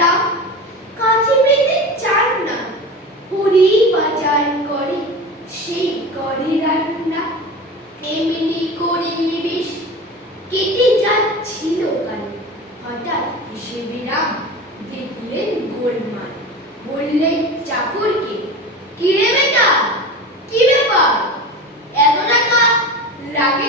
রাম কাছে পেতে চান না, পুরি বাজার করে সেই করে রান্না। এমনি করে বেশ কেটে যাচ্ছিল কাল, হঠাৎ হিসেবে রাম দেখলেন গোলমাল। বললেন চাকরকে, কি রে বেটা, কি ব্যাপার, এত টাকা লাগে